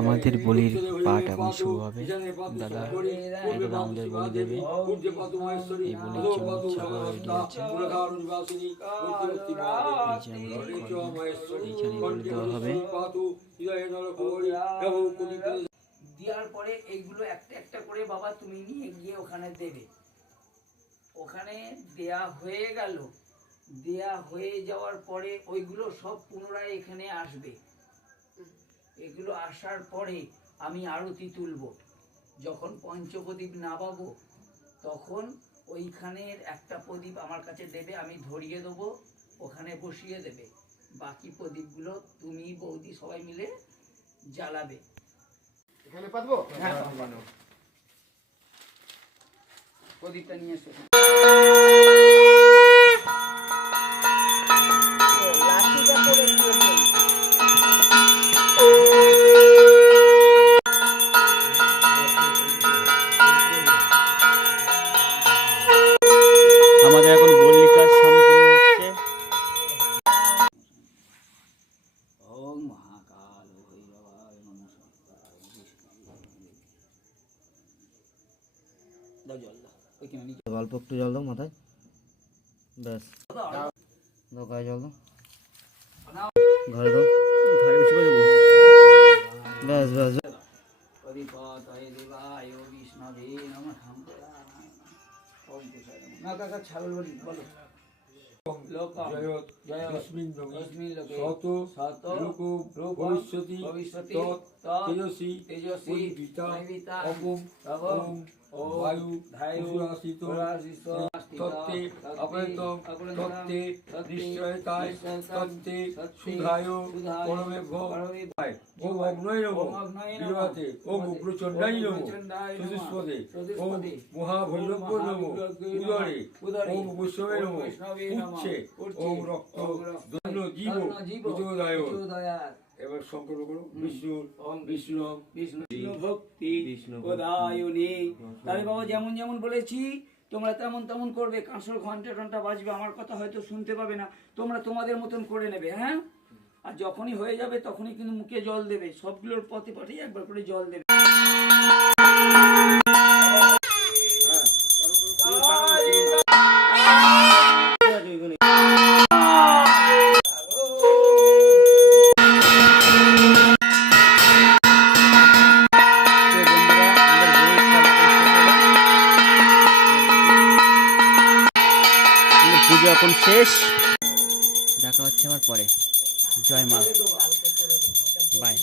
আমাদের বলির পাঠ এখন শুরু হবে। দাদা আমাদের বলি দেবে। এই বলির জন্য ছাগল রেডি আছে। এইখানে বলি দেওয়া হবে। দেওয়ার পরে এইগুলো একটা একটা করে বাবা তুমি নিয়ে গিয়ে ওখানে দেবে। ওখানে দেয়া হয়ে গেল, দেয়া হয়ে যাওয়ার পরে ওইগুলো সব পুনরায় এখানে আসবে। এগুলো আসার পরে আমি আরতি তুলব। যখন পঞ্চপ্রদীপ নামাবো তখন ওইখানের একটা প্রদীপ আমার কাছে দেবে, আমি ধরিয়ে দেবো, ওখানে বসিয়ে দেবে। বাকি প্রদীপগুলো তুমি বৌদি সবাই মিলে জ্বালাবে। এখানে পাতবো? হ্যাঁ, প্রদীপটা নিয়ে এসো। লাঠিটা করে দিয়ে আমাদের এখন বলি কাজ সম্পূর্ণ হচ্ছে। ওম মহাকাল ভৈরবায় নমঃ। দাও জল দাও, ওইখানে নিচে অল্প একটু জল দাও মাথায়, ব্যাস। দাও গায়ে জল দাও, ঘরে দাও, ঘরে বেশি করে দেবো, ব্যাস ব্যাস। পরিপতায় দেবায় বিষ্ণবে নমঃ। ওম কুশায় নমঃ। না কাকা ছাগল বলি বলো। এবার সংকল্প করো বিষ্ণু বিষ্ণু বিষ্ণু ভক্তি প্রদায়নী। তাহলে বাবা যেমন যেমন বলেছি তোমরা তেমন তেমন করবে। কাঁসর ঘন্টা টন্টা বাজবে, আমার কথা হয়তো শুনতে পাবে না, তোমরা তোমাদের মতন করে নেবে। হ্যাঁ, আর যখনই হয়ে যাবে তখনই কিন্তু মুখে জল দেবে। সবগুলোর পথে পথেই একবার করে জল দেবে। পুজো এখন শেষ, দেখা হচ্ছে আবার পরে। জয় মা, বাই।